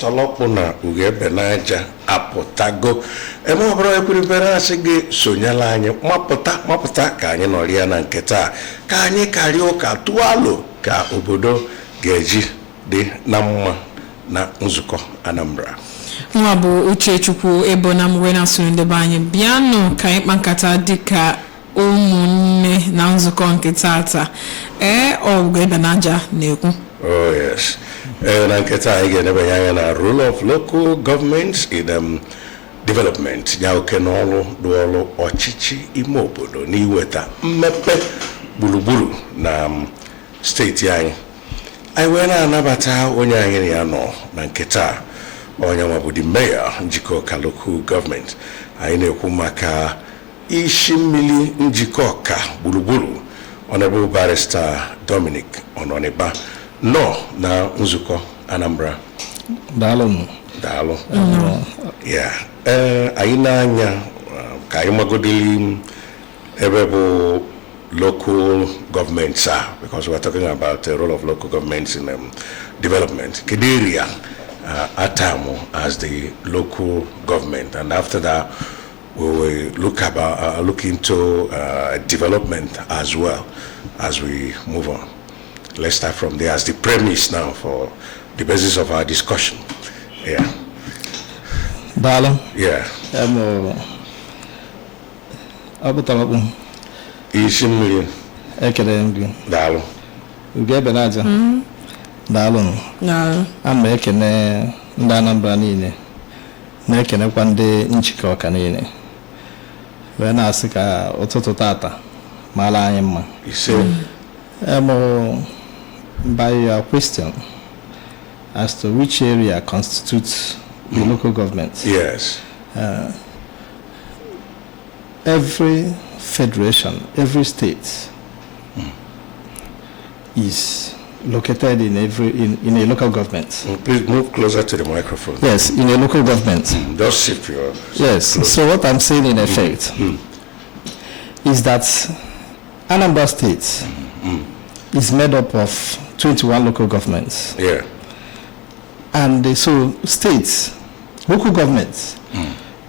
Tolopuna Ugebenaja Apotago Emobro Equipera Sige Sunyalanya Mapota Kanye Noriana Keta Kanye Karioka Tualo Ka Obodo Geji de Namma na Nzuko Anambra. Mwabo Uchechukwu ebo na mwena sunde banye biano ka mankata dika umunne na Nzuko nketata Ugebenaja neku. Oh yes. Nanketa again na role of local governments in development. Nyaokenolo duolo ochichi imobodo ni weta mmepe bulubulu na state yanyi. Aiwena anabata onye anyị ya no nanketa onye mabudi mayor njiko ka local government. Anyị na-ekwu maka ishi mmili njiko ka bulubulu. Honorable Barrister Dominic Ononiba no na Nzuko Anambra. Dalo. Yeah. Aina anya kaimagodili ebebo local governments because we're talking about the role of local governments in development. Kidiria Atamo as the local government, and after that we will look into development as well as we move on. Let's start from there as the premise now for the basis of our discussion. Yeah. Dalo. Yeah. Abutalabu. Ishimili. Ekele. Dalo. Ugebenaja. Dalo. No. Ama ekene ndị Anambra niile. Na-ekene kwa ndị nchịkọ ọka niile. Wee na-asị ka ụtụtụ tata mara anyị mma. Ise. By your question as to which area constitutes the local government. Yes. Every federation, every state is located in a local government. Please move closer to the microphone. Yes, in a local government. Just shift your. Yes. Close. So what I'm saying in effect is that Anambra State is made up of 21 local governments. Yeah. And so states, local governments,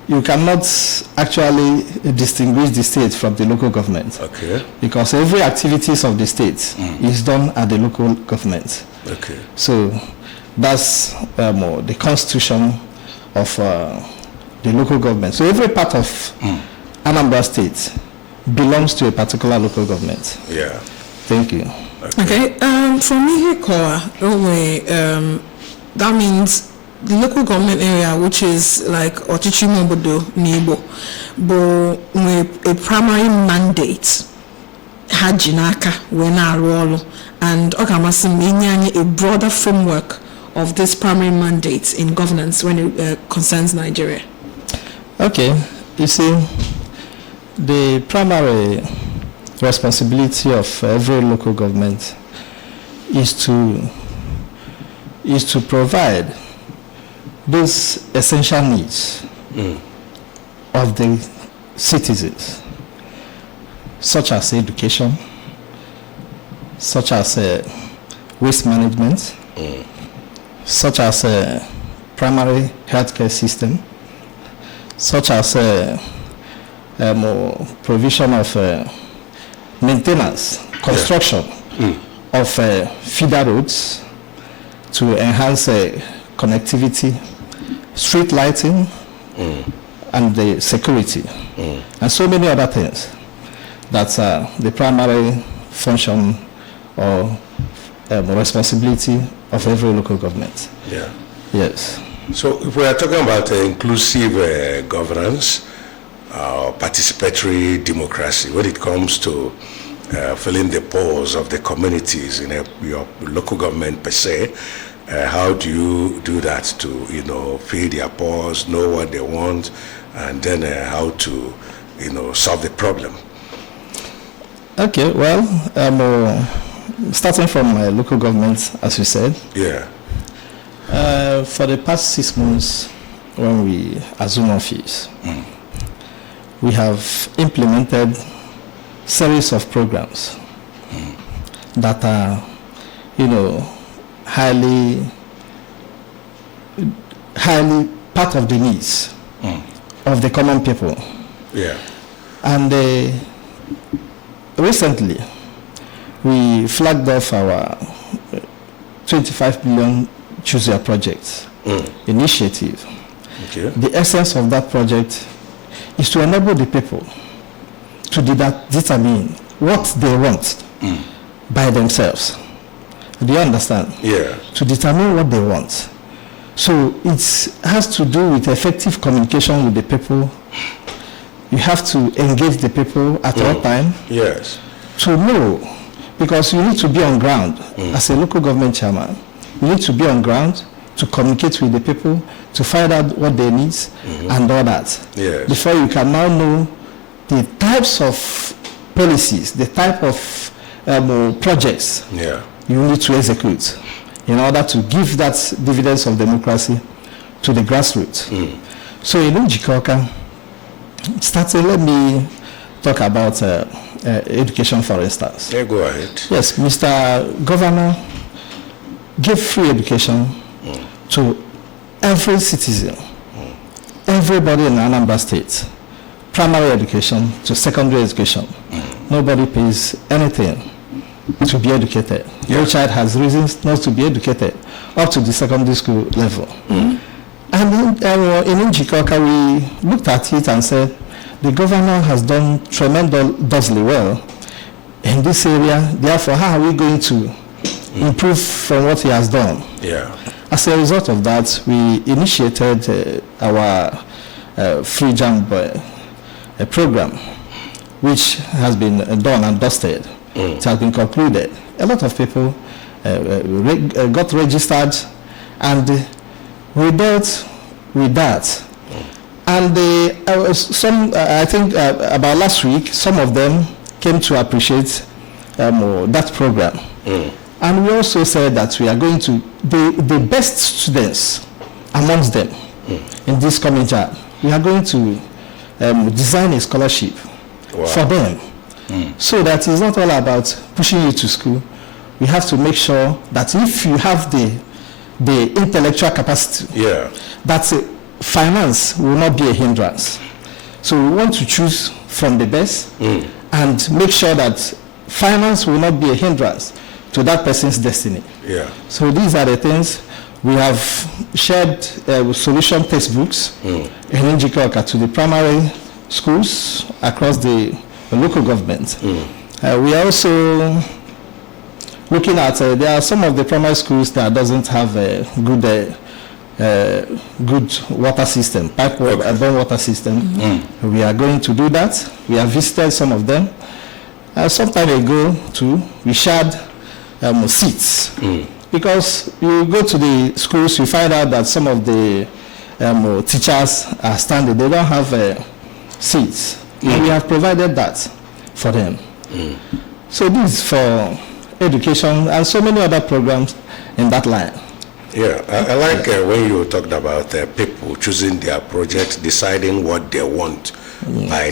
you cannot actually distinguish the state from the local government. Okay. Because every activities of the state is done at the local government. Okay. So that's the constitution of the local government. So every part of Anambra State belongs to a particular local government. Yeah. Thank you. Okay. For me here, that means the local government area, which is like Ochichi Mobodo Nibo, but with a primary mandate, Hajinaka, Wena Rolo, and Okamasim a broader framework of this primary mandate in governance when it concerns Nigeria. Okay. You see, the primary responsibility of every local government is to provide those essential needs of the citizens, such as education, such as waste management, such as primary healthcare system, such as provision of maintenance, construction of feeder roads to enhance connectivity, street lighting, and the security, and so many other things. That's the primary function or responsibility of every local government. Yeah. Yes. So if we are talking about inclusive governance, participatory democracy, when it comes to filling the pores of the communities in your local government per se, how do you do that to, fill their pores, know what they want, and then how to, solve the problem? Okay, well, starting from local government, as you said. Yeah. For the past 6 months, when we assume office, we have implemented series of programs that are, highly highly part of the needs of the common people. Yeah. And recently, we flagged off our 25 billion Choose Your Project initiative. Okay. The essence of that project is to enable the people to determine what they want by themselves. Do you understand? Yeah. To determine what they want. So it has to do with effective communication with the people. You have to engage the people at all time. Yes. To know, because you need to be on ground as a local government chairman. You need to be on ground to communicate with the people, to find out what they need and all that. Yes. Before you can now know the types of policies, the type of projects you need to execute in order to give that dividends of democracy to the grassroots. So in Nzuko, starting, let me talk about education, for instance. Yeah, go ahead. Yes, Mr. Governor gave free education to every citizen, everybody in Anambra State, primary education to secondary education. Nobody pays anything to be educated. No child has reasons not to be educated up to the secondary school level. And in Nzuko, we looked at it and said, the governor has done tremendously well in this area. Therefore, how are we going to improve from what he has done? Yeah. As a result of that, we initiated our free jump program, which has been done and dusted. It has been concluded. A lot of people got registered, and we dealt with that. And I think about last week, some of them came to appreciate that program. And we also said that we are going to, the best students amongst them in this coming job, we are going to design a scholarship for them. So that it's not all about pushing you to school. We have to make sure that if you have the intellectual capacity, that finance will not be a hindrance. So we want to choose from the best and make sure that finance will not be a hindrance to that person's destiny. So these are the things. We have shared solution textbooks in Nzuko to the primary schools across the local government. We are also looking at, there are some of the primary schools that doesn't have a good water system, pipe-borne water system. We are going to do that. We have visited some of them. Some time ago, too, we shared seats. Because you go to the schools, you find out that some of the teachers are standing. They don't have seats. And we have provided that for them. So this is for education and so many other programs in that line. Yeah, I like when you talked about people choosing their projects, deciding what they want by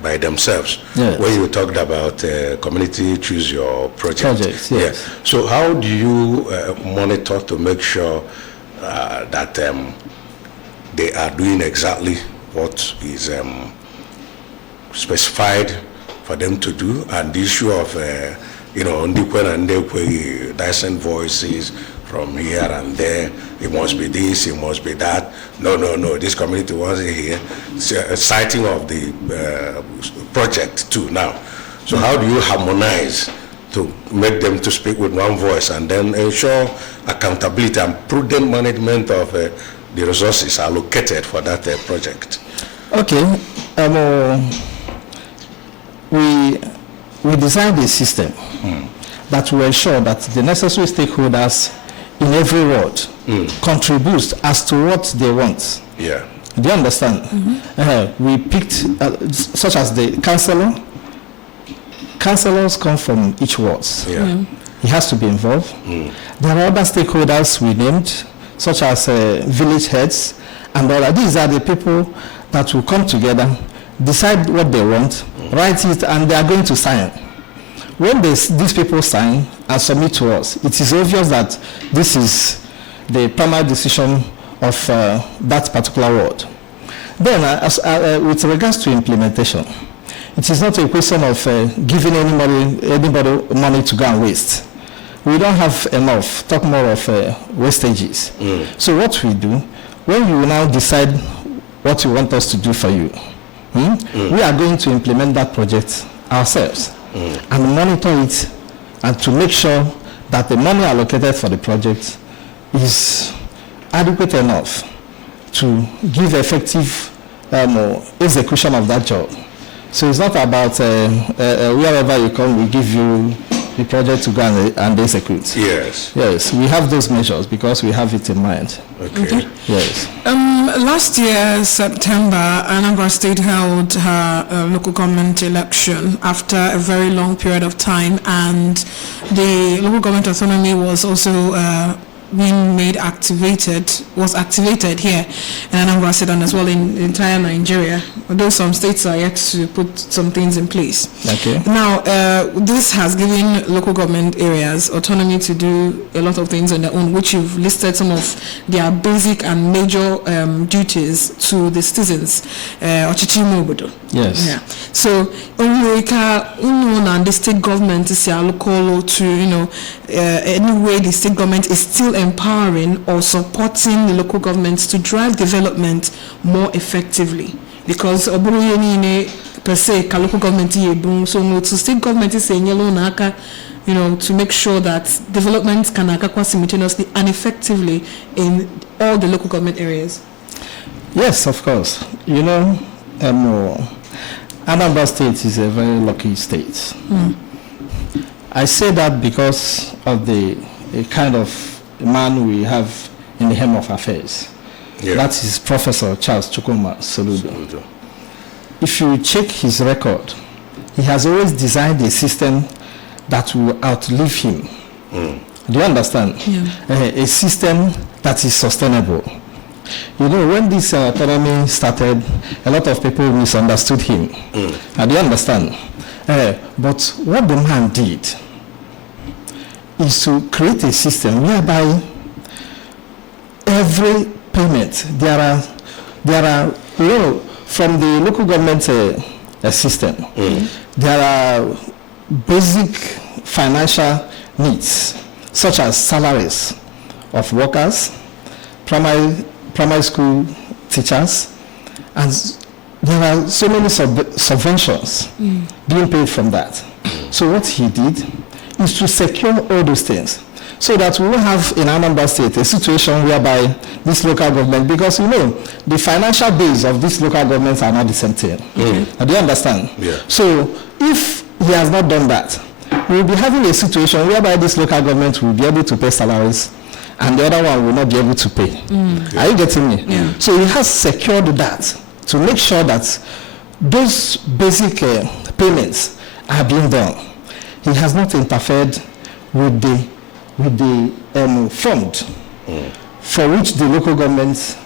by themselves. When you talked about community choose your projects. Yes. So how do you monitor to make sure that they are doing exactly what is specified for them to do, and the issue of decent voices from here and there, it must be this, it must be that. No, this community wants it here. It's a citing of the project too now. So how do you harmonize to make them to speak with one voice and then ensure accountability and prudent management of the resources allocated for that project? Okay. We designed a system that will ensure that the necessary stakeholders in every ward contribute as to what they want. Yeah. Do you understand? We picked, such as the councillor. Councillors come from each ward. He has to be involved. There are other stakeholders we named, such as village heads and all that. These are the people that will come together, decide what they want, write it, and they are going to sign. When these people sign and submit to us, it is obvious that this is the primary decision of that particular ward. Then, with regards to implementation, it is not a question of giving anybody money to go and waste. We don't have enough, talk more of wastages. So what we do, when you now decide what you want us to do for you, we are going to implement that project ourselves and monitor it, and to make sure that the money allocated for the project is adequate enough to give effective execution of that job. So it's not about wherever you come, we give you the project to go and execute. Yes. Yes, we have those measures because we have it in mind. Okay. Yes. Last year, September, Anambra State held her local government election after a very long period of time, and the local government autonomy was also being was activated here in Anambra State and as well in entire Nigeria, although some states are yet to put some things in place. Okay. Now, this has given local government areas autonomy to do a lot of things on their own, which you've listed some of their basic and major duties to the citizens. Yes. Yeah. So, and the state government is local to, anyway the state government is still empowering or supporting the local governments to drive development more effectively, because per se local government so to state government is saying to make sure that development can occur simultaneously and effectively in all the local government areas. Yes, of course. Anambra State is a very lucky state. I say that because of the kind of man we have in the helm of affairs. Yeah. That is Professor Charles Chukwuma Soludo. If you check his record, he has always designed a system that will outlive him. Do you understand? Yeah. A system that is sustainable. When this autonomy started, a lot of people misunderstood him. Do you understand? But what the man did is to create a system whereby every payment, there are from the local government system, there are basic financial needs, such as salaries of workers, primary school teachers, and there are so many subventions being paid from that. So what he did is to secure all those things, so that we will have in Anambra State a situation whereby this local government, because the financial base of these local governments are not the same thing. Do you understand? Yeah. So if he has not done that, we will be having a situation whereby this local government will be able to pay salaries and the other one will not be able to pay. Are you getting me? Yeah. So he has secured that to make sure that those basic payments are being done. He has not interfered with the fund for which the local government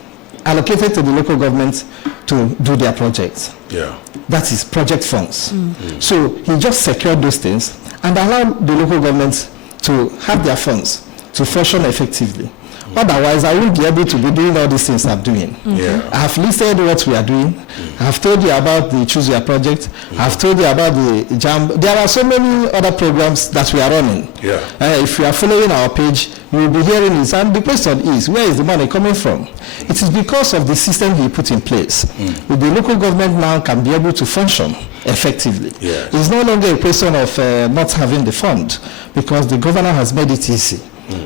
allocated to the local government to do their projects. Yeah. That is project funds. So he just secured those things and allowed the local government to have their funds to function effectively. Otherwise, I won't be able to be doing all these things I'm doing. Yeah. I have listed what we are doing. I have told you about the Choose Your Project. I have told you about the JAM. There are so many other programs that we are running. Yeah. If you are following our page, you will be hearing this. And the question is, where is the money coming from? It is because of the system he put in place. The local government now can be able to function effectively. Yeah. It's no longer a question of not having the fund, because the governor has made it easy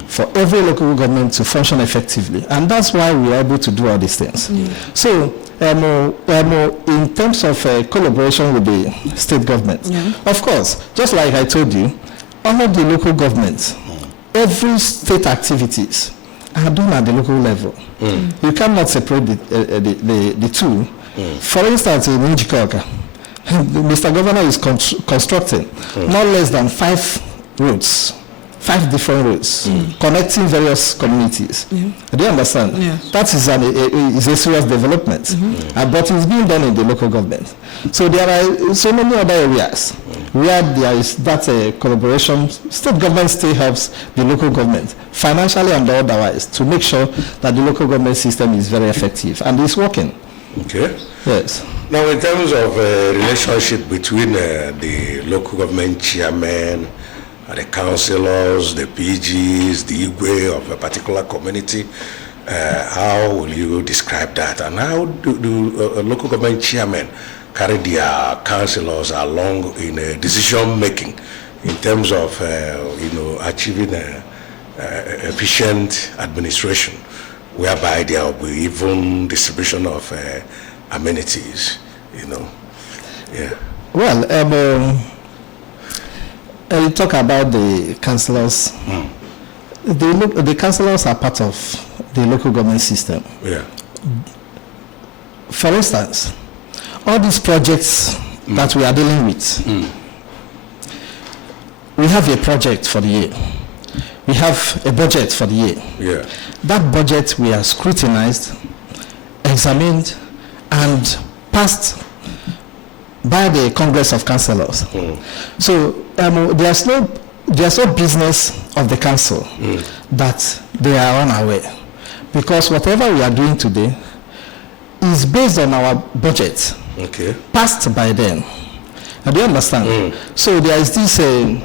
for every local government to function effectively, and that's why we are able to do all these things. So in terms of collaboration with the state government, of course, just like I told you, all of the local governments, every state activities are done at the local level. You cannot separate the two. For instance, in Nzuko, Mr. Governor is constructing not less than 5 roads, 5 different roads connecting various communities. Do you understand? That is a serious development, but it's being done in the local government. So there are so many other areas where there is that collaboration, state government still helps the local government financially and otherwise to make sure that the local government system is very effective and is working. Okay. Yes. Now, in terms of relationship between the local government chairman, the councillors, the PGs, the Igwe of a particular community, how will you describe that? And how do local government chairmen carry their councillors along in decision making in terms of achieving efficient administration, whereby there will be even distribution of amenities, Yeah. Well, you talk about the councillors. The councillors are part of the local government system. Yeah. For instance, all these projects that we are dealing with, we have a project for the year. We have a budget for the year. Yeah. That budget we are scrutinized, examined, and passed by the Congress of Councillors. So there's no business of the council that they are unaware, because whatever we are doing today is based on our budget, passed by them. Do you understand? So there is this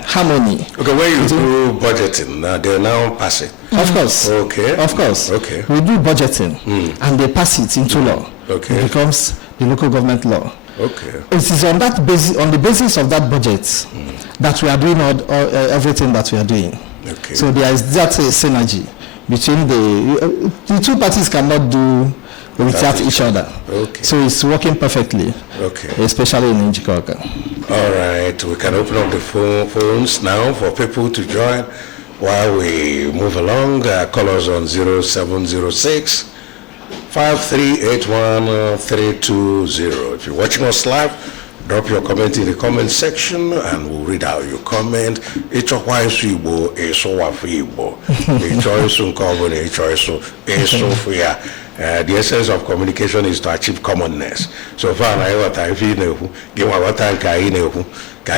harmony. Okay, when you do budgeting, they now pass it. Of course. Okay. Of course. Okay. We do budgeting, and they pass it into law. Okay. It becomes the local government law. Okay. It is on that basis, on the basis of that budget, that we are doing everything that we are doing. Okay. So there is that synergy between the two parties cannot do without each other. Okay. So it's working perfectly. Okay. Especially in Njikoka. All right, we can open up the phones now for people to join while we move along. Call us on 0706 5381-320. If you're watching us live, drop your comment in the comment section and we'll read out your comment. It's a choice Igbo, it's a Igbo. The choice in common, a choice is so fair. The essence of communication is to achieve commonness. So far, I have time for you. Give me what time can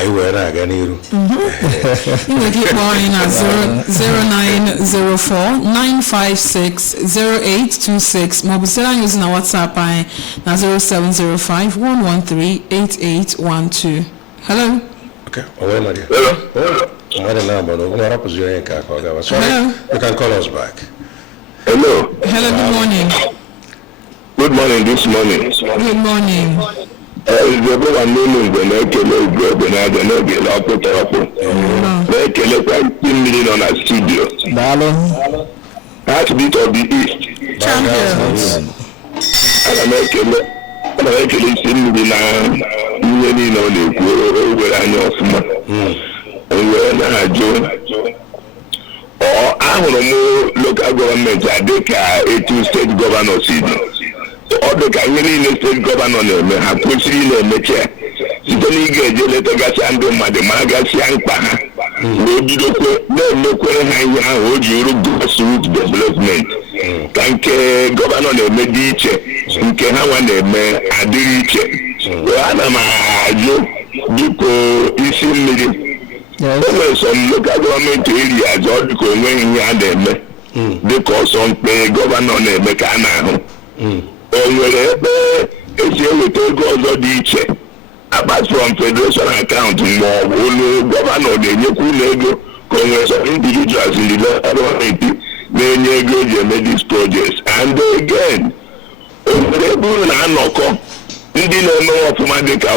you wear again? You will keep calling at 0904-956-0826. Mobile using our WhatsApp by 0705-113-8812. Hello. Okay. Hello. Hello. You can call us back. Hello. Hello, good morning. Good morning this morning. Good morning. Studio. Heartbeat of the East. Champions. Ahụrụ m local government adịka etu steeti gọvanọ si dị. Ọ dị ka ihe niile steeti gọvanọ na-eme ha kwesịrị na-emecha site n'ịga eje letagasịa ndị mmadụ ma gasịa mkpa ha wee bidokwe na-emekwere ha ihe ahụ o ji uru grassroots development ka nke gọvanọ na-eme dị iche nke ha nwa na-eme adịrị iche. Ana m ajụ biko isi mmiri enwere some local government areas ọ dịka onweghị ihe a na-eme dịka ọsọ mkpe gọvanọ na-eme ka a na-ahụ. O nwere ebe esi eweta ego ọzọ dị iche apart from federation account ma ọ bụ olu gọvanọ na-enyekwa ụlọ ego ka o nwere some individuals in the local government na-enye ego eji eme these projects. And again, o nwere ebe unu na-anọkọ ndị na-emewe ọfụma dịka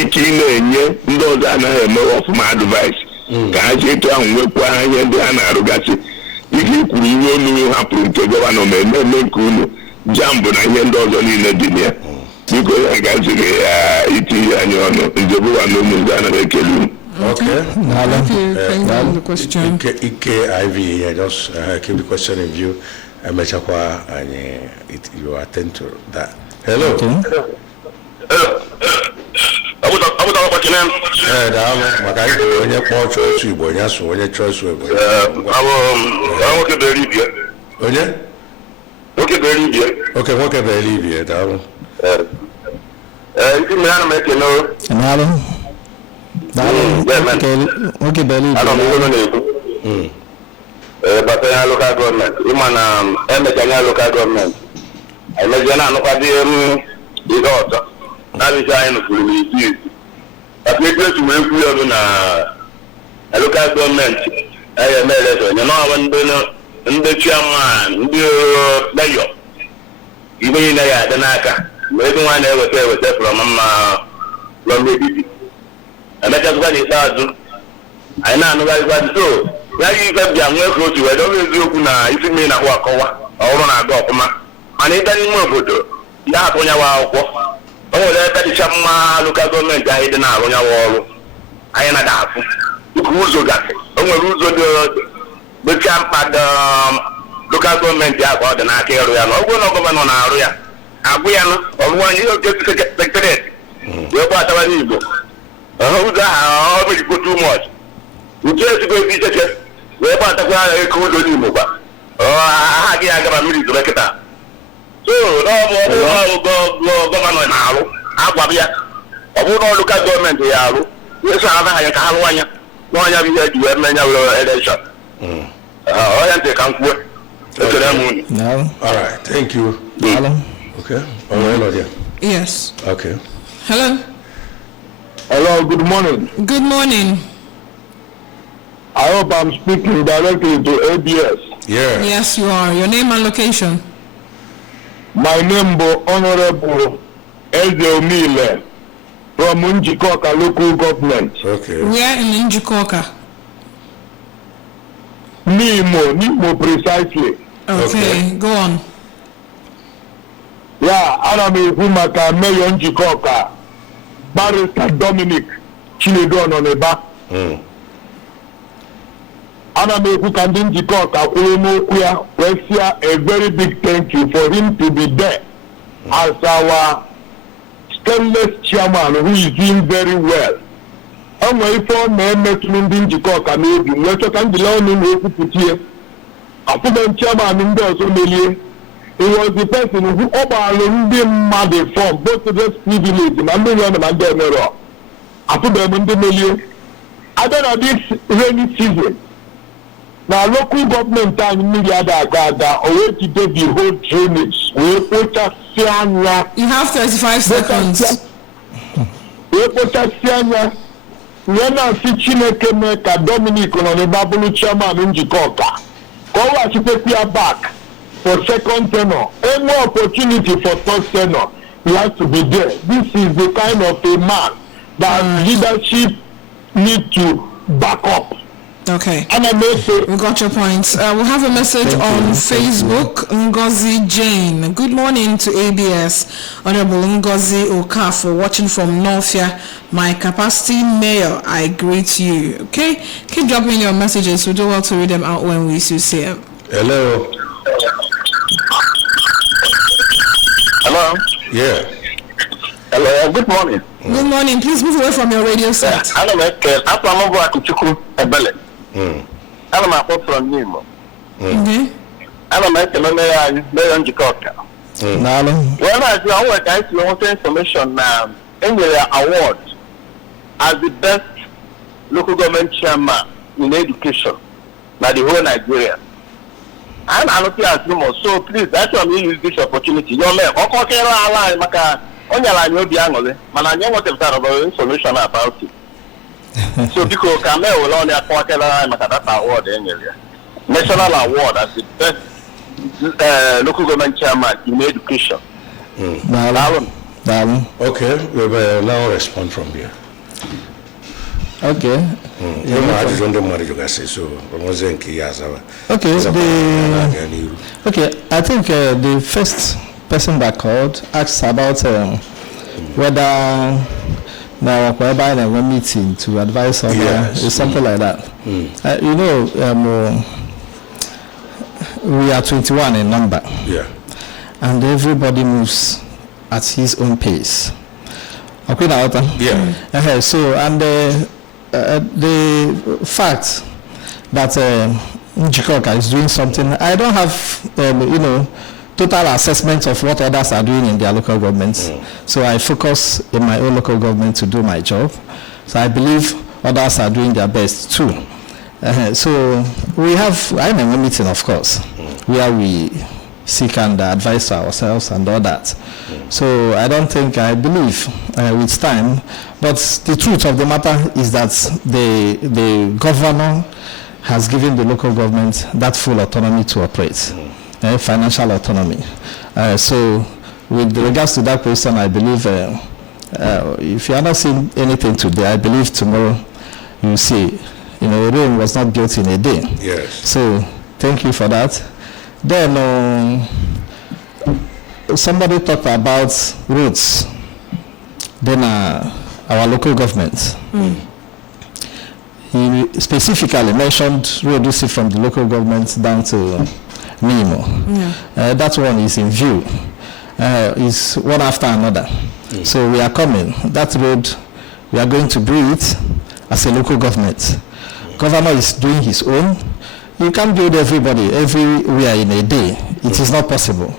ike ị na-enye ndị ọzọ anaghị emewe ọfụma advice ka ha si etu ahụ nwekwa ihe ndị ha na-arụgasị. Ike ikwuru ihe olu hapụrụ nke gọvanọ ma eme nke unu jambụ na ihe ndị ọzọ niile dị na ya. Biko ya gazighị ya itinye anyị ọnụ njebụwa n'ụmụ ndị a na-ekele unu. Okay. Thank you. Thank you for the question. IV, just keep the question in view. Mechakwa and you attend to that. Hello. Onye kpọọ choice Igbo onye asụ onye choice Igbo. Nwoke bere ibie. Onye? Nwoke bere ibie. Okay, nwoke bere ibie, daalụ. Ndị mmiri ana m ekele. Okay, Belly. I don't know. But I local government. You man, local government. I imagine I know the daughter. That is why I'm going to be. But we just will be on a local government. I am a you know, when the chairman, the mayor, even in the Naka, everyone ever say was from the and that's what it does. I know what so. Now you can be a more close to it. Always look now. If you mean a walk over, or on a dog, and it doesn't move good. That's when you walk. Oh, that is some local government. I didn't know on your wall. I am a dark. The rules of that. Oh, the rules of the camp at the local government. Yeah, or the Naka area. No one of them on our area. We are on 1 year just to get back to it. You're about our evil. Oh, that already put too much. You just go visit. We're about to go a cool move. Oh, I got a minute to make it up. So, no go governor now. Ababia. I would not look at government. Yes, I have Hawanya. No, I have yet to have many election. I am the country. No. All right, thank you. Hello. Okay. Hello, dear. Yes. Okay. Hello. Hello, good morning. Good morning. I hope I'm speaking directly to ABS. Yeah. Yes, you are. Your name and location. My name is Honorable Eze Omile from Njikoka local government. Okay. Where in Nzuko? Nimo precisely. Okay, go on. Yeah, Anambra Fumaka Mayor Njikoka, Barrister Dominic Chinedu Ononeba. Anambra Kandi Njikoka Kuya, we see a very big thank you for him to be there as our stainless chairman who is doing very well. I'm waiting for me to Njikoka maybe. We're talking below me with Afuban chairman in there so he was the person who overall mad form both of those privileges and I'm doing on the mirror. Afuban million. I don't know this rainy season. Now local government time media that already did the whole drainage. We put a sianya. You have 35 seconds. We put a sianya. We are now teaching a Dominic on the Babulu chairman in Njikoka. Go watch it back for second tenor. Any more opportunity for third tenor, he has to be there. This is the kind of a man that leadership need to back up. Okay. And I may say, We got your points. We have a message on Facebook. Ngozi Jane. Good morning to ABS. Honorable Ngozi Okafor, watching from Northia. My capacity mayor, I greet you. Okay? Keep dropping your messages. We do well to read them out when we see them. Hello. Hello. Yeah. Hello. Good morning. Good morning. Please move away from your radio set. I don't know. I'm from Akuchuku, Ebele. I don't know from Nimo. Okay. I don't know. Mayor Njikoka. Well, as you always guys, you want information now. Any award as the best local government chairman in education, now the whole Nigeria. I'm not here so please, that's why we use this opportunity. Your man, okay, I like only I know the angle, but I know what about information about it. So because Camel will only acquire that award anyway. National award as the best local government chairman in education. Okay, we will now respond from here. Okay. Okay, I think the first person that called asked about whether now we're buying a meeting to advise on something like that. You know, we are 21 in number. Yeah. And everybody moves at his own pace. Okay, now. Yeah. So, and the fact that Njikoka is doing something, I don't have, total assessment of what others are doing in their local governments. So I focus in my own local government to do my job. So I believe others are doing their best too. So we have, I am a meeting, of course, where we seek and advise ourselves and all that. So I don't think, I believe with time, but the truth of the matter is that the governor has given the local government that full autonomy to operate, financial autonomy. So with regards to that question, I believe if you are not seeing anything today, I believe tomorrow you will see. Rome was not built in a day. Yes. So thank you for that. Then somebody talked about roads. Then our local government. He specifically mentioned road usage from the local government down to Nemo. Yeah. That one is in view. Is one after another. So we are coming. That road, we are going to build it as a local government. Governor is doing his own. You can't build everybody everywhere in a day. It is not possible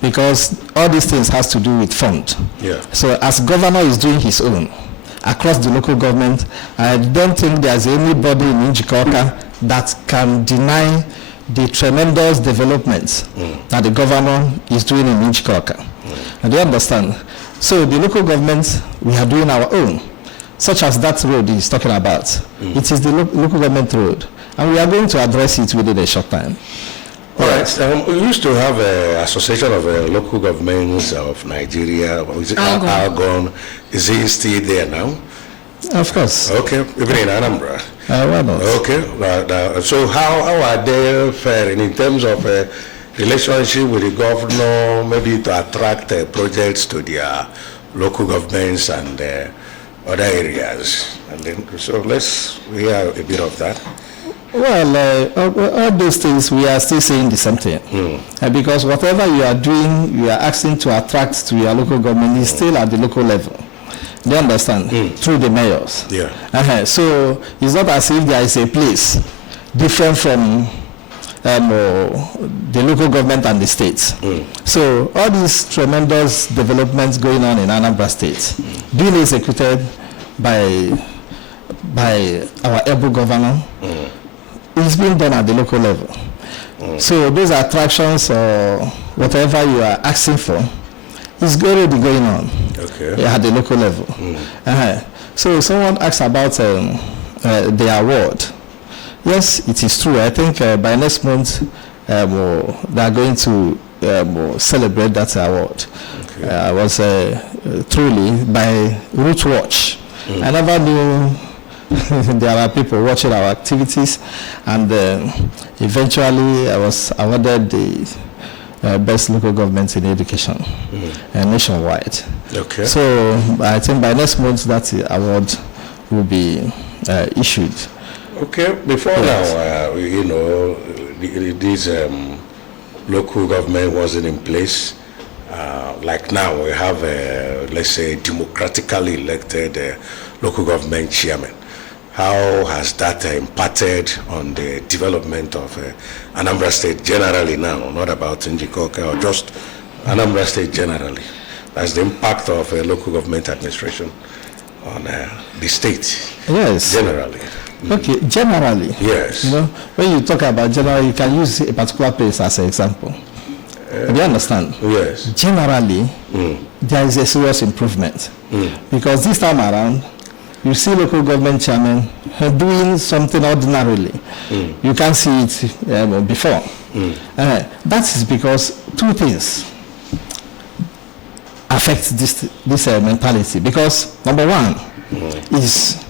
because all these things has to do with fund. Yeah. So as governor is doing his own across the local government, I don't think there's anybody in Njikoka that can deny the tremendous developments that the governor is doing in Njikoka. And you understand? So the local government, we are doing our own, such as that road he's talking about. It is the local government road, and we are going to address it within a short time. All right. We used to have an association of local governments of Nigeria. Is it Algon? Is he still there now? Of course. Okay. Even in Anambra. Why not? Okay. So how are they faring in terms of relationship with the governor, maybe to attract projects to their local governments and other areas? And then, so let's hear a bit of that. Well, all those things, we are still saying the same thing. Because whatever you are doing, you are asking to attract to your local government is still at the local level. Do you understand? Through the mayors. Yeah. So it's not as if there is a place different from the local government and the states. So all these tremendous developments going on in Anambra State, being executed by our able governor, it's being done at the local level. So those attractions or whatever you are asking for is already going on at the local level. So someone asked about the award. Yes, it is true. I think by next month they are going to celebrate that award. I was truly by Root Watch. I never knew there are people watching our activities, and eventually I was awarded the best local government in education nationwide. Okay. So I think by next month that award will be issued. Okay. Before now, this local government wasn't in place. Like now, we have, let's say, democratically elected local government chairman. How has that impacted on the development of Anambra State generally now, not about Njikoka or just Anambra State generally? That's the impact of local government administration on the state. Yes. Generally. Okay, generally. Yes. When you talk about generally, you can use a particular place as an example. Do you understand? Yes. Generally, there is a serious improvement. Because this time around, you see local government chairman doing something ordinarily. You can't see it before. That is because two things affect this mentality. Because number one is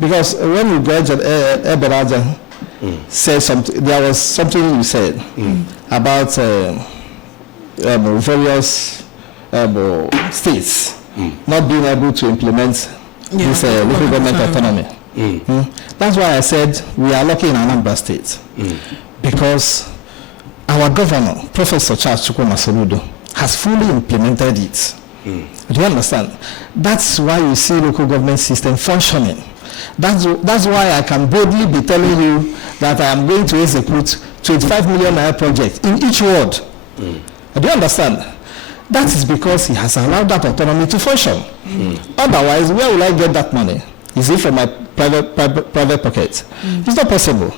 because when you graduate, Eberaja said something. There was something you said about various states not being able to implement this local government autonomy. That's why I said we are lucky in Anambra State because our governor, Professor Charles Chukwumasoludo, has fully implemented it. Do you understand? That's why you see local government system functioning. That's why I can boldly be telling you that I am going to execute 25 million naira project in each ward. Do you understand? That is because he has allowed that autonomy to function. Otherwise, where will I get that money? Is it from my private pocket? It's not possible.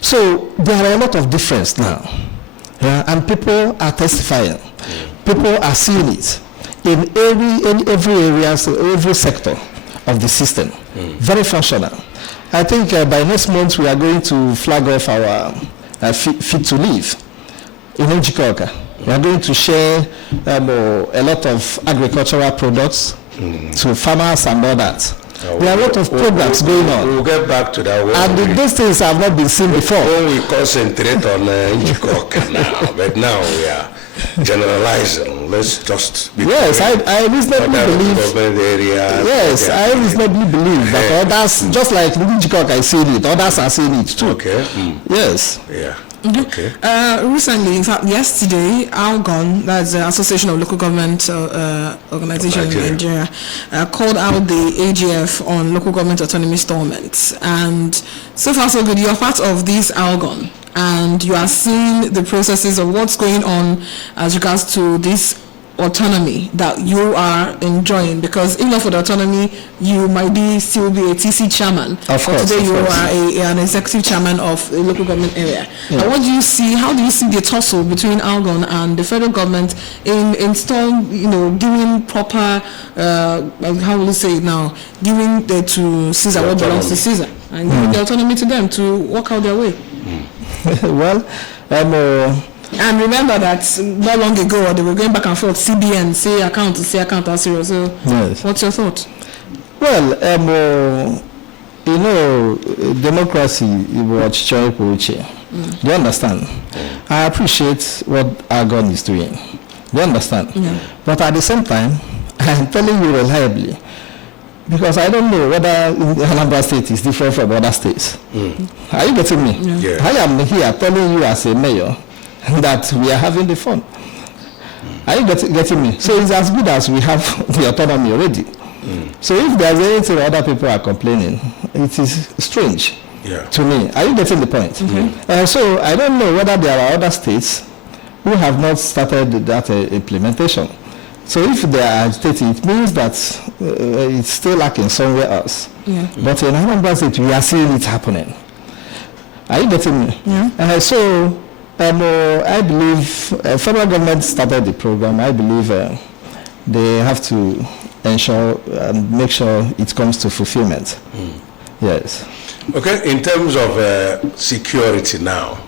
So there are a lot of difference now. Yeah, and people are testifying. People are seeing it in every area, every sector of the system. Very functional. I think by next month we are going to flag off our Fit to Live in Nzuko. We are going to share a lot of agricultural products to farmers and all that. There are a lot of programs going on. We'll get back to that. And those things have not been seen before. When we concentrate on Nzuko now, but now we are generalizing. Let's just be I reasonably believe. Yes, I reasonably believe that others, just like Nzuko, I see it. Others are seeing it too. Okay. Yes. Yeah. Okay. Recently, in fact, yesterday, ALGON, that's the Association of Local Government Organizations in Nigeria, called out the AGF on local government autonomy installments. And so far, so good. You are part of this ALGON, and you are seeing the processes of what's going on as regards to this autonomy that you are enjoying, because if not for the autonomy, you might still be a TC chairman. Of course, today you are an executive chairman of a local government area. Yeah. And what do you see? How do you see the tussle between ALGON and the federal government in giving proper, how will you say it now, giving to Caesar what belongs to Caesar, and giving the autonomy to them to work out their way? Well, and remember that not long ago they were going back and forth, CBN, say account, as zero. So yes. What's your thought? Well, democracy is Do you understand? I appreciate what ALGON is doing. Do you understand? Yeah. But at the same time, I'm telling you reliably, because I don't know whether Anambra State is different from other states. Are you getting me? Yeah. I am here telling you as a mayor that we are having the fun. Are you getting me? So it's as good as we have the autonomy already. So if there's anything other people are complaining, it is strange to me. Are you getting the point? So I don't know whether there are other states who have not started that implementation. So if they are agitating, it means that it's still lacking somewhere else. Yeah. But in Anambra State, we are seeing it happening. Are you getting me? Yeah. So I believe federal government started the program. I believe they have to ensure and make sure it comes to fulfillment. Yes. Okay, in terms of security now,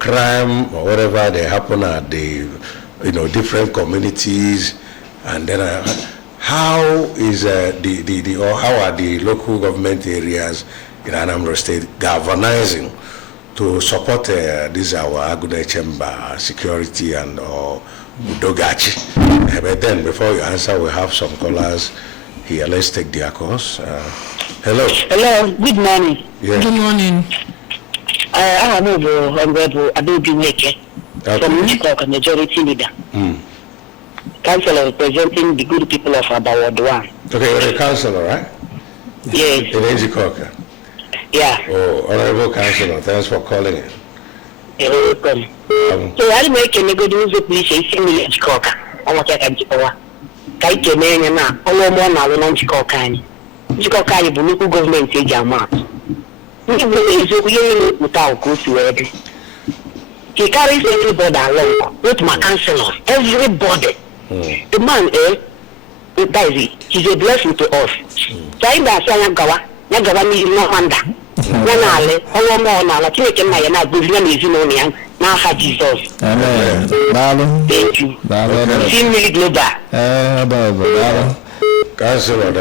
crime or whatever they happen at the different communities, and then how is how are the local government areas in Anambra State galvanizing to support this our Agune Chamber security and Udogachi? But then before you answer, we have some callers here. Let's take their calls. Hello. Hello. Good morning. Yes. Good morning. I am Honorable Adobe Weke from Nzuko, majority leader. Councillor representing the good people of Abaward 1. Okay, you're a councillor, right? Yes. In Nzuko. Yeah. Oh, Honorable Councillor, thanks for calling in. You're welcome. So I make a good news of police in Nzuko. I want to get Nzuko. Kaike Mena, all more now in Nzuko. Nzuko, the local government take your mark. We without go to it. He carries everybody along with my councillor. Everybody. The man, that is it. He's a blessing to us. Saying that Nagawa needs no wonder. Nanale, all more now, like you can now give them is now have Jesus. Amen. Thank you. See me global. Councillor,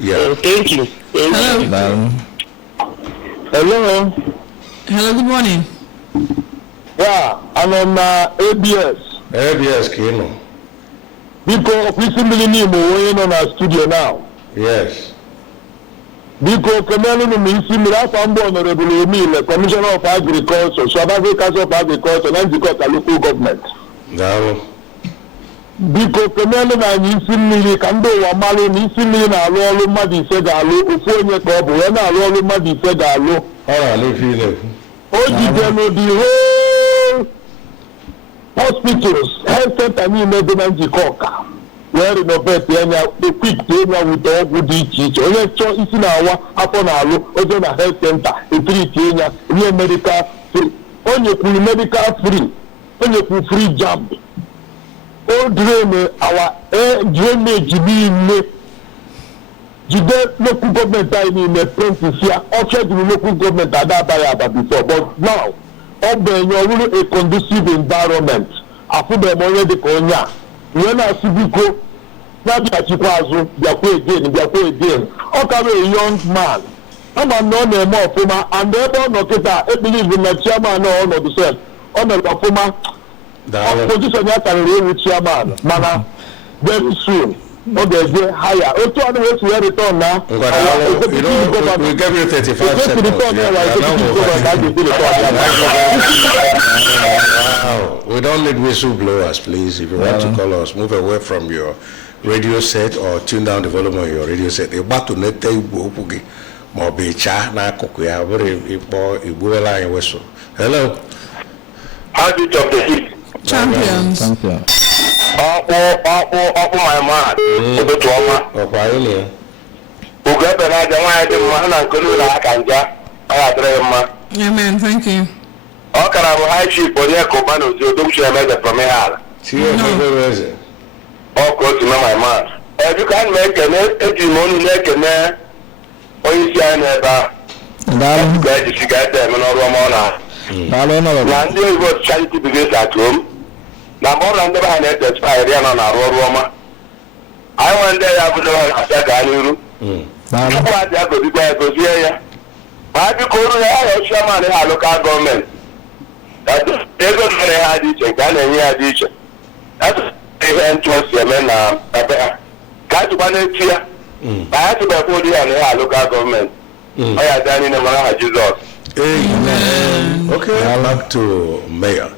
yeah. Thank you. Hello. Hello. Hello, good morning. Yeah, I'm on ABS. ABS, Kino. Because we simply need more in our studio now. Yes. Because Commander Ministry, Honorable Emile, Commissioner of Agriculture, South Africa of Agriculture, and the local government. No. Because Commander Ministry, Kando, Wamali, Nissi, Alo, Madi Segalo, Ufonia Cob, when Alo, Madi Segalo. I live here. Oh, the whole hospitals, health center, Nzuko. wee renovate anya equip anya with ọgwụ dị iche iche onye chọọ isi na-awa afọ na-alụ oje na health center etriti anya nye medical free onye kwuru medical free onye kwuru free jab o drain our drainage niile jide local government anyị niile practice ya ọcha jiri local government adabaghị aba before but now ọ bụ enye ọhụrụ a conducive environment afụbeghị m onye dịka onye a ihe na-asị biko na-abịachikwa azụ bịakwa again ọ kara a young man ama na ọ na-eme ọfụma and ebe ọ nọ kịta ebelive na chairman ọnọdụ sef ọ mere ọfụma opposition ya karịrị ewu chairman mana very soon ọ ga-eje haya otu a na esi wee return na we give you 35 seconds. We don't need whistleblowers, please. If you want to call us, move away from your radio set or tune down the volume on your radio set. Ibatu nete igbo opugi mo be cha na akụkụ ya bụrụ ikpọ igbuela anyị whistle. Hello. How do you talk to it? Champions. Ọkpụ my man. Ụtụtụ ọma. Ọkwa ile. Ugo ebe na aja nwaanyị dị mma na nke ụlọ aka nja. Ọ ya dịrị mma. Amen. Thank you. Ọ kara bụ high chief onye kụba na ozi odogwu emeze from ihe ala. Ọ ka otu na my man. Biko anyị na-ekene eji m onu na-ekene onye isi anyị n'ebe a. Ga-ejisi ga-ete eme n'ọrụ ọma ọ na. Na ndị oyibo charity begins at home. Na mgbe ọbụla ndị be ha na-etesifai ya nọ na-arụ ọrụ ọma. Anyị nwere ndị ya bụdo ha na-abịa gaa n'iru. Tupu adị agozikwa ya gozie ya. Ma biko oru ya ya chairman ha local gọọmenti. Ego dịrị ha dị iche nke a na-enye ya dị iche. Ihe ntụ si eme na ebe ha. Ka a tụkwa n'echi ya. Ma ya tụbekwa ụdị ya na ihe local gọọmenti. Ọ ya dị anyị na mara ha Jizọs. Amen. Okay, back to mayor.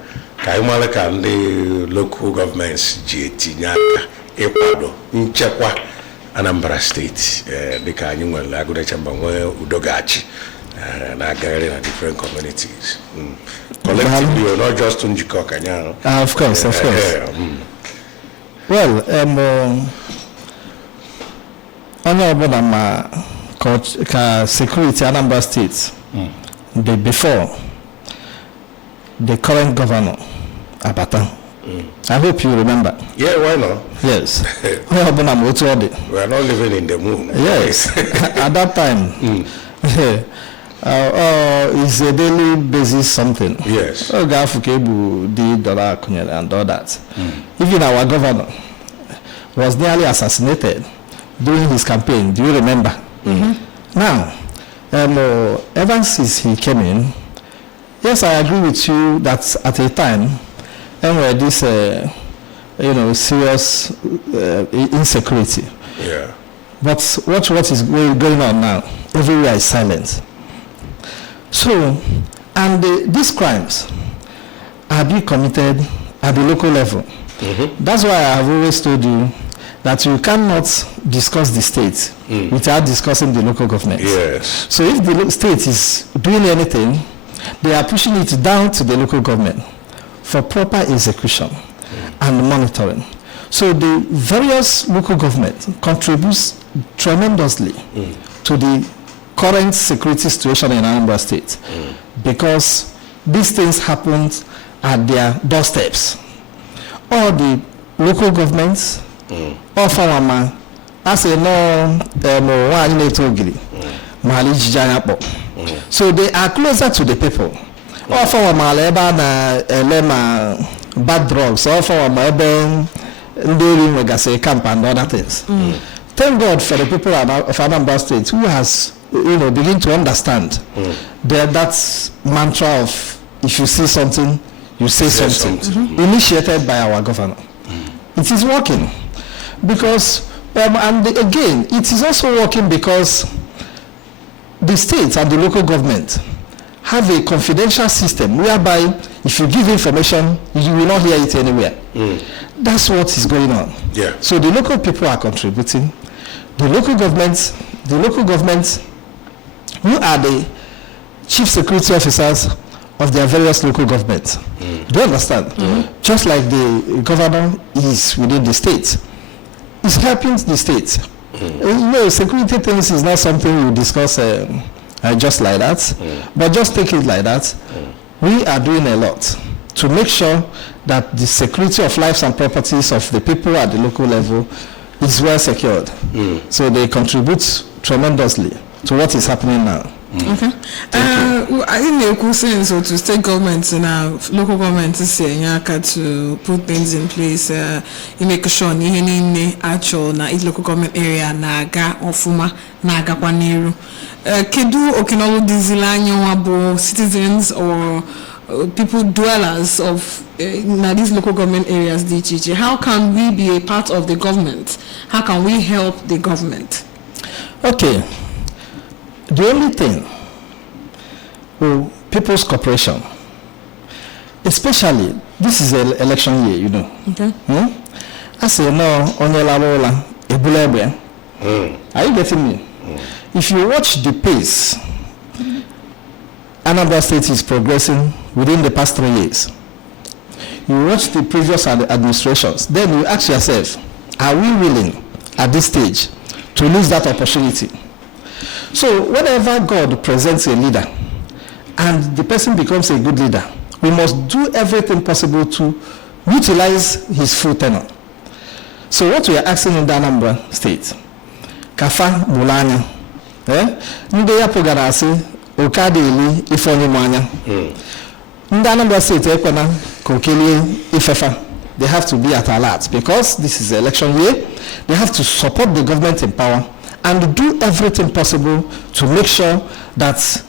Ka anyị mara ka ndị local governments ji etinye aka ịkwado nchekwa Anambra steeti dịka anyị nwere Agụdecha mba nwee Udogachi na-agagharị na different communities. Collectively, not just njikọ kanya. Of course. Well, onye ọbụla ma ka security Anambra State the before the current governor Abata. I hope you remember. Yeah, why not? Yes. We are not living in the moon. Yes. At that time, it's a daily basis something. Yes. And all that. Even our governor was nearly assassinated during his campaign. Do you remember? Now, ever since he came in, yes, I agree with you that at a time, and where this, serious insecurity. Yeah. But what is going on now? Everywhere is silent. So, and these crimes are being committed at the local level. That's why I have always told you that you cannot discuss the state without discussing the local government. Yes. So if the state is doing anything, they are pushing it down to the local government for proper execution and monitoring. So the various local governments contributes tremendously to the current security situation in Anambra State because these things happen at their doorsteps. All the local governments, all farmers, as a so they are closer to the people. All farmers bad drugs, all farmers during camp and other things. Thank God for the people of Anambra State who has begin to understand that mantra of if you see something, you say something. Initiated by our governor. It is working because and again it is also working because the state and the local government have a confidential system whereby if you give information, you will not hear it anywhere. That's what is going on. Yeah. So the local people are contributing. The local governments, who are the chief security officers of their various local governments. Do you understand? Just like the governor is within the state. is helping the state. Security things is not something you discuss just like that, but just take it like that. We are doing a lot to make sure that the security of lives and properties of the people at the local level is well secured. So they contribute tremendously to what is happening now. Okay. I think the cool thing so to state governments and local governments is saying to put things in place. You make sure ni actual na local government area naga ofuma naga kwaniru. Kedu okinolo dizilanyo wabo citizens or people dwellers of these local government areas. DGG. How can we be a part of the government? How can we help the government? Okay. The only thing, people's cooperation, especially, this is an election year, you know. Okay. I say, no, are you getting me? If you watch the pace, Anambra State is progressing within the past 3 years. You watch the previous administrations, then you ask yourself, are we willing at this stage to lose that opportunity? So whenever God presents a leader and the person becomes a good leader, we must do everything possible to utilize his full tenure. So what we are asking in the Anambra State, Kafa Mulanya, Nde ya pogarasi okade ili ifoni mwanya. Nde Anambra State ekwena kokele ifefa. They have to be at alert because this is the election year. They have to support the government in power and do everything possible to make sure that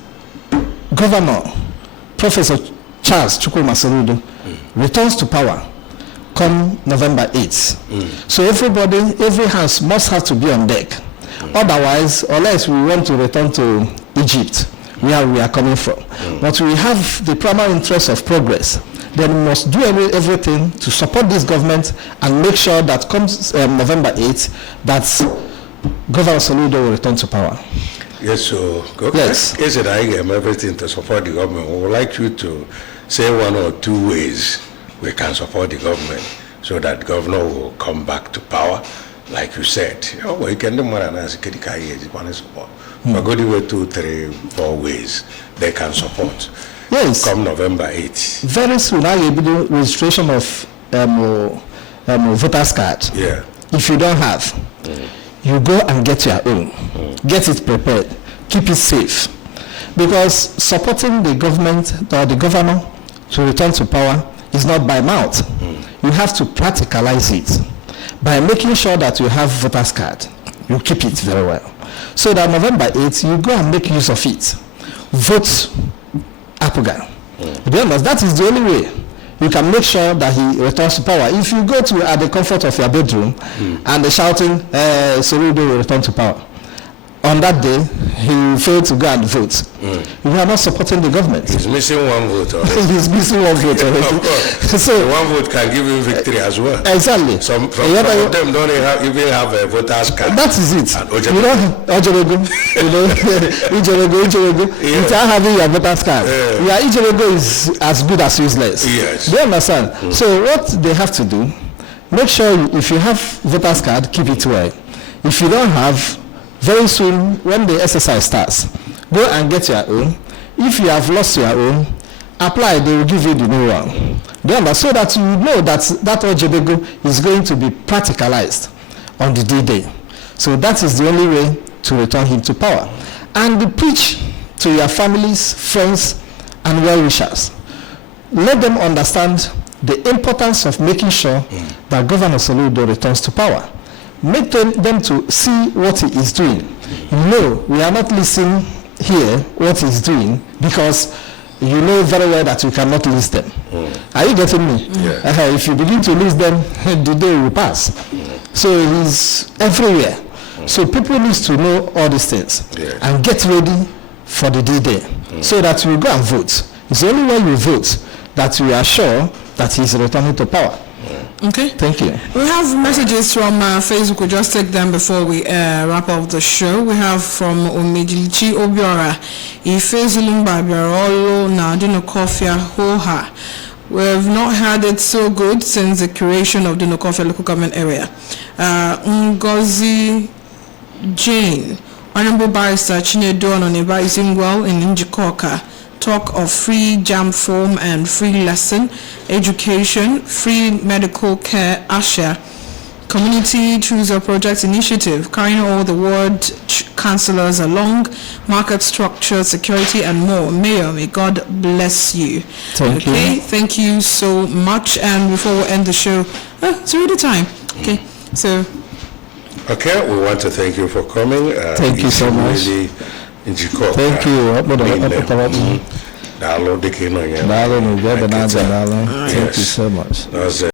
Governor Professor Charles Chukwuma Soludo returns to power come November 8th. So everybody, every house must have to be on deck. Otherwise, unless we want to return to Egypt, where we are coming from. But we have the primary interest of progress. Then we must do everything to support this government and make sure that comes November 8th, that Governor Soludo will return to power. Yes, so okay. Yes, that I am everything to support the government. We would like you to say 1 or 2 ways we can support the government so that governor will come back to power. Like you said, we can do more than support. But go the way 2, 3, 4 ways they can support. Yes. Come November 8th. Very soon, I will do registration of voters card. Yeah. If you don't have, you go and get your own. Get it prepared. Keep it safe. Because supporting the government or the governor to return to power is not by mouth. You have to practicalize it by making sure that you have voters card. You keep it very well. So that November 8th, you go and make use of it. Vote Apuga. That is the only way you can make sure that he returns to power. If you go to at the comfort of your bedroom and they're shouting, Soludo will return to power, on that day, he will fail to go and vote. You are not supporting the government. He's missing 1 vote already. He's missing 1 vote already. Of course. So, the 1 vote can give him victory as well. Exactly. Some of them don't even have a voter's card. That is it. You know, Ojorego. Without having your voter's card. Yeah, Ojorego is as good as useless. Yes. Do you understand? So what they have to do, make sure if you have voter's card, keep it well. If you don't have, very soon, when the exercise starts, go and get your own. If you have lost your own, apply, they will give you the new one. So that you know that Ojebego is going to be practicalized on the D-Day. So that is the only way to return him to power. And preach to your families, friends, and well-wishers. Let them understand the importance of making sure that Governor Soludo returns to power. Make them to see what he is doing. No, we are not listening here what he's doing because you know very well that you cannot list them. Are you getting me? Yeah. If you begin to list them, the day will pass. So he's everywhere. So people need to know all these things and get ready for the D-Day so that you go and vote. It's only when you vote that we are sure that he's returning to power. Okay. Thank you. We have messages from Facebook. We'll just take them before we wrap up the show. We have from Omejilichi Obiora. Ifezulumba Biarolo na Dino Kofia Hoha. We've not had it so good since the creation of the Nokofe local government area. Ngozi Jane, Honorable Barrister Chinedu Ononeba Izingwell in Njikoka, talk of free jam form and free lesson, education, free medical care, ASHA, Community Chooser Project Initiative, carrying all the ward councillors along, market structure, security, and more. Mayor, may God bless you. Thank you. Thank you so much. And before we end the show, it's already time. Okay, so. Okay, we want to thank you for coming. Thank you so much. Really thank you. Thank you so much.